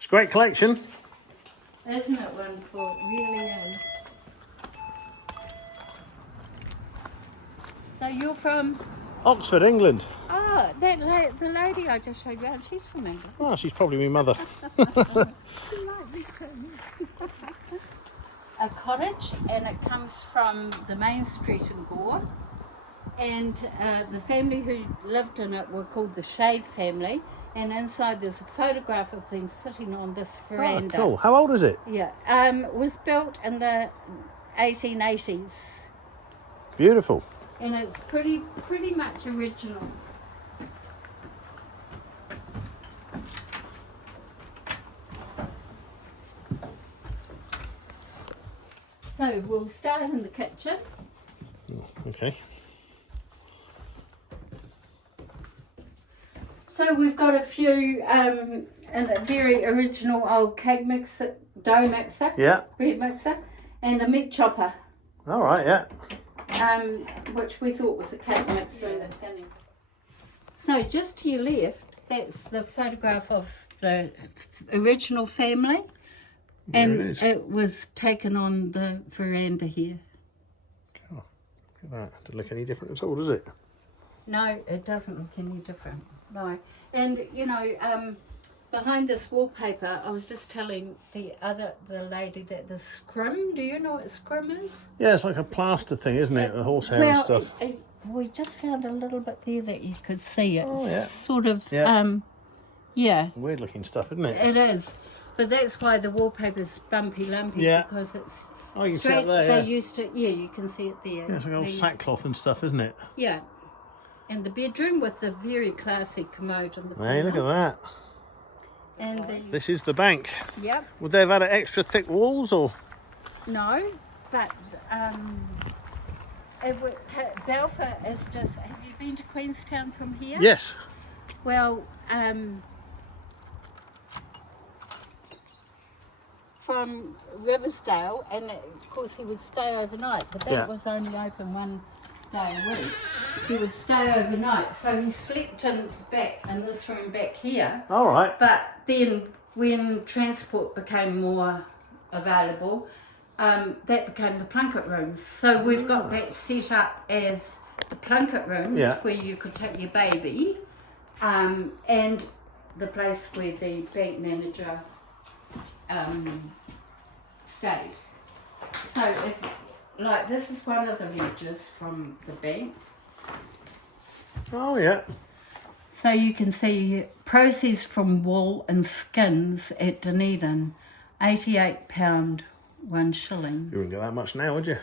It's a great collection. Isn't it wonderful? It really is. So you're from... Oxford, England. Oh, the lady I just showed you around, she's from England. Oh, she's probably my mother. She might be too. A cottage, and it comes from the main street in Gore. And the family who lived in it were called the Shave family. And inside there's a photograph of them sitting on this veranda. Oh, cool. How old is it? Yeah, it was built in the 1880s. Beautiful. And it's pretty much original. So we'll start in the kitchen. Okay. So we've got a few and a very original old cake mixer, dough mixer, Yeah. bread mixer, and a meat chopper. All right, yeah. Which we thought was a cake mixer in the beginning. So just to your left, that's the photograph of the original family, and it was taken on the veranda here. Cool. Look at that. Doesn't look any different at all, does it? No, it doesn't look any different. No, and you know, behind this wallpaper, I was just telling the lady that the scrim. Do you know what scrim is? Yeah, it's like a plaster thing, isn't it? The horsehair and stuff. We just found a little bit there that you could see it. Oh, yeah. Sort of, Yeah. yeah. Weird looking stuff, isn't it? It is. But that's why the wallpaper's bumpy lumpy, Yeah. because it's Oh, you can see straight. it there, yeah. They used to, yeah, you can see it there. Yeah, it's like old sackcloth and stuff, isn't it? Yeah. And the bedroom with the very classy commode on the corner. Hey, look at that. And This is the bank. Yep. Would they have had extra thick walls or? No, but Balfour is just. Have you been to Queenstown from here? Yes. Well, from Riversdale, and of course he would stay overnight. The bank was only open one day a week. He would stay overnight, so he slept in this room back here. All right. But then when transport became more available, that became the plunket rooms. So we've got that set up as the plunket rooms where you could take your baby, and the place where the bank manager stayed. So it's like, this is one of the ledgers from the bank. Oh, yeah. So you can see proceeds from wool and skins at Dunedin, £88, 1 shilling. You wouldn't get that much now, would you?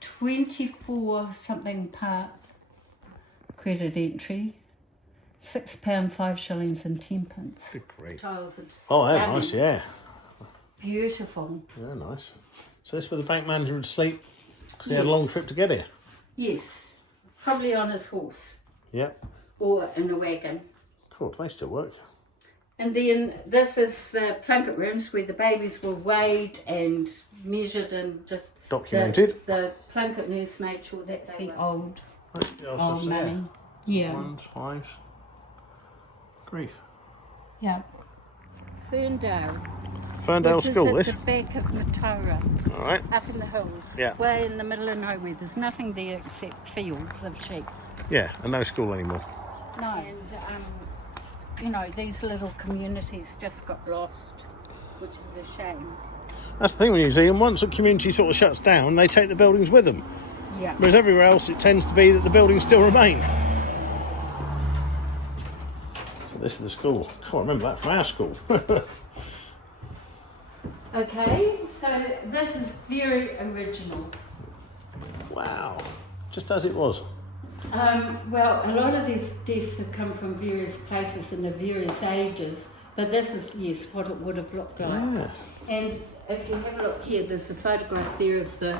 24 something part credit entry, £6, 5 shillings and 10 pence. Good grief. Tiles are Oh, they're stunning. nice, yeah. Beautiful. Yeah, nice. So this is where the bank manager would sleep because he had a long trip to get here. Yes, probably on his horse Yep. or in a wagon. Cool, do they still work? And then this is the plunket rooms where the babies were weighed and measured and just Documented. The plunket nurse made sure that's the old Old money. Yeah. Ones, fives. Grief. Yeah. Ferndale. Ferndale which School, is this. at the back of Mataura, All right. up in the hills. Yeah. Way in the middle of nowhere. There's nothing there except fields of sheep. Yeah, and no school anymore. No. And, you know, these little communities just got lost, which is a shame. That's the thing with New Zealand. Once a community sort of shuts down, they take the buildings with them. Yeah. Whereas everywhere else, it tends to be that the buildings still remain. So this is the school. Can't remember that from our school. Okay, so this is very original. Wow. Just as it was. Well, a lot of these desks have come from various places and of various ages, but this is, yes, what it would have looked like. Yeah. And if you have a look here, there's a photograph there of the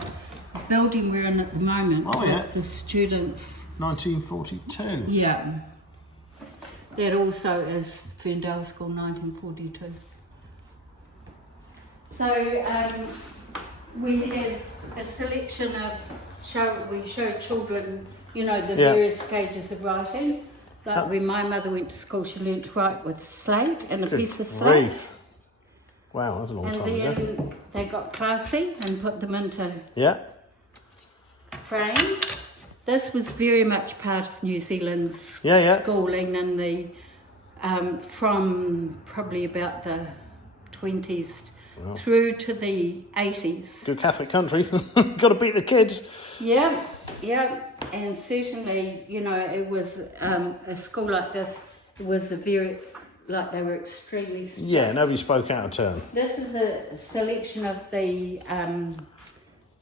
building we're in at the moment. Oh, yeah. With the students. 1942. Yeah. That also is Ferndale School, 1942. So we had a selection of we showed children, you know, the various stages of writing. Like when my mother went to school, she learnt to write with a slate and a piece of slate. Wow, that's a long And time ago. then they got classy and put them into frames. This was very much part of New Zealand's schooling in the from probably about the 20s through to the 80s. To a Catholic country, got to beat the kids. Yeah, and certainly, you know, it was a school like this. It was a very, like they were extremely strict. Yeah, nobody spoke out of turn. This is a selection of the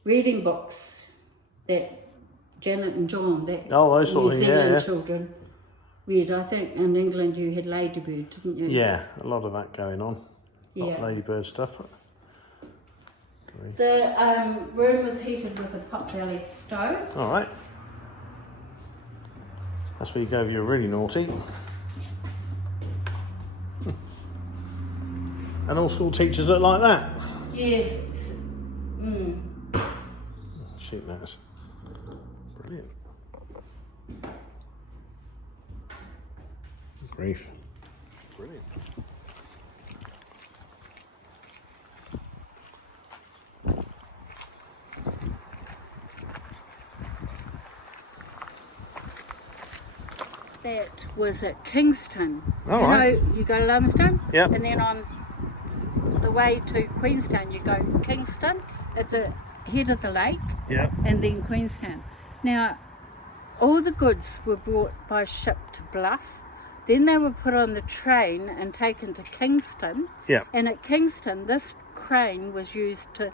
reading books that Janet and John, that New Zealand children read. I think in England you had Ladybird, didn't you? Yeah, a lot of that going on. Yeah. Ladybird stuff. The room was heated with a pot-belly stove. All right. That's where you go if you're really naughty. And all school teachers look like that. Yes. Shoot, that's brilliant. Grief. Brilliant. That was at Kingston. All right. You go to Lumsden, Yep. and then on the way to Queenstown, you go Kingston at the head of the lake, and then Queenstown. Now, all the goods were brought by ship to Bluff. Then they were put on the train and taken to Kingston. And at Kingston, this crane was used to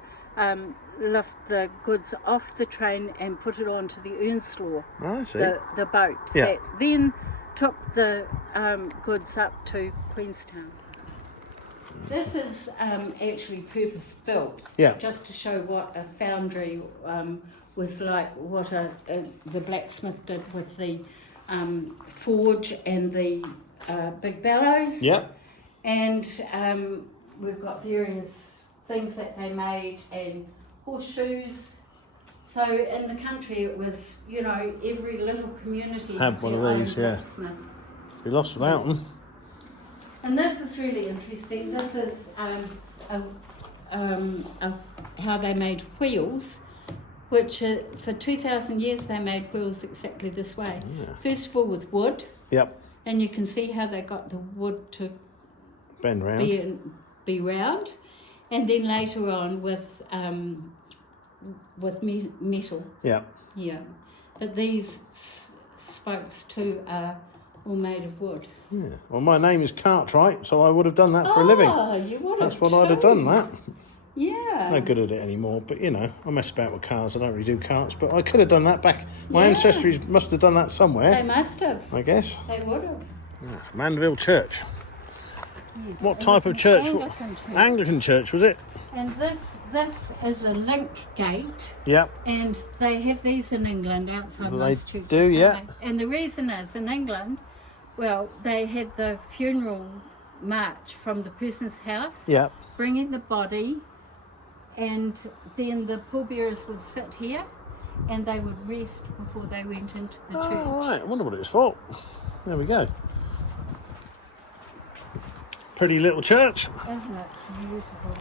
lift the goods off the train and put it onto the Earnslaw, the boat that then took the goods up to Queenstown. This is actually purpose built, just to show what a foundry was like, what the blacksmith did with the forge and the big bellows. And we've got various things that they made and horseshoes. So in the country it was, you know, every little community had one of these, blacksmith. Be lost without them. And this is really interesting. This is how they made wheels, which for 2,000 years they made wheels exactly this way. First of all with wood. And you can see how they got the wood to bend round. Be round. And then later on with metal. Yeah. But these spokes too are all made of wood. Yeah. Well, my name is Cartwright, so I would have done that for a living. Oh, you would have. That's what I'd have done, that. Yeah. No good at it anymore, but you know, I mess about with cars. I don't really do carts, but I could have done that back. My ancestors must have done that somewhere. They must have. I guess. They would have. Yeah. Manville Church. Yes. What type of church? Anglican church. Anglican church, was it? And this is a link gate. Yep. And they have these in England outside most churches. They do, yeah. And the reason is, in England, well, they had the funeral march from the person's house. Yep. Bringing the body, and then the pallbearers would sit here, and they would rest before they went into the church. Oh, right. I wonder what it was for. There we go. Pretty little church. Isn't it beautiful?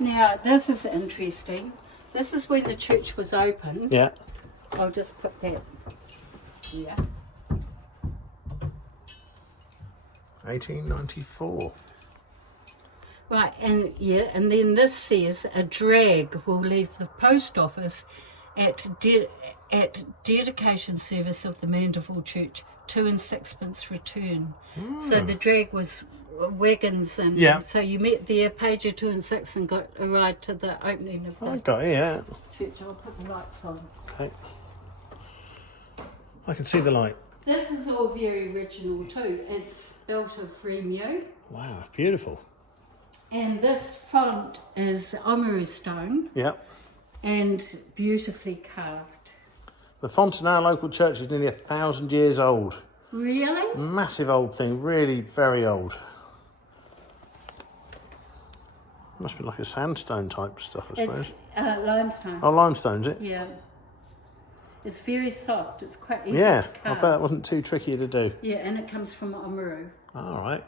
Now, this is interesting. This is where the church was opened. Yeah. I'll just put that here. 1894. Right, and then this says a drag will leave the post office at dedication service of the Manville Church, 2 and 6pence return. So the drag was wagons, and so you met there, paid your 2 and 6, and got a ride to the opening of the church. I'll put the lights on. Okay. I can see the light. This is all very original too. It's built of Remio. Wow, beautiful. And this font is Oamaru stone. Yep. And beautifully carved. The font in our local church is nearly 1,000 years old. Really? Massive old thing, really very old. Must be like a sandstone type stuff, I suppose. It's limestone. Oh, limestone, is it? Yeah. It's very soft. It's quite easy Yeah, to I carve. bet that wasn't too tricky to do. Yeah, and it comes from Oamaru. All right.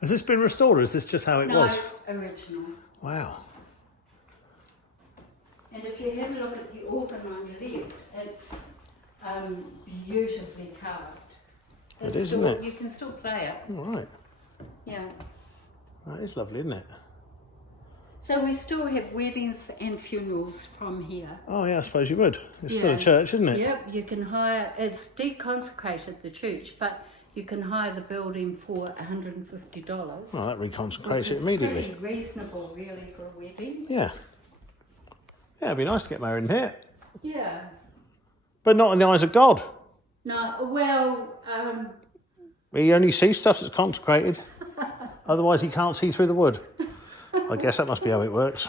Has this been restored, or is this just how it was? No, original. Wow. And if you have a look at the organ on your left, it's beautifully carved. It It's is, still, isn't it? You can still play it. All right. Yeah. That is lovely, isn't it? So we still have weddings and funerals from here. Oh, yeah, I suppose you would. It's still a Yeah. church, isn't it? Yep, you can hire, it's deconsecrated, the church, but you can hire the building for $150. Well, that reconsecrates which it is immediately. pretty reasonable, really, for a wedding. Yeah. Yeah, it'd be nice to get married in here. Yeah. But not in the eyes of God. No, well, He only sees stuff that's consecrated. Otherwise, he can't see through the wood. I guess that must be how it works.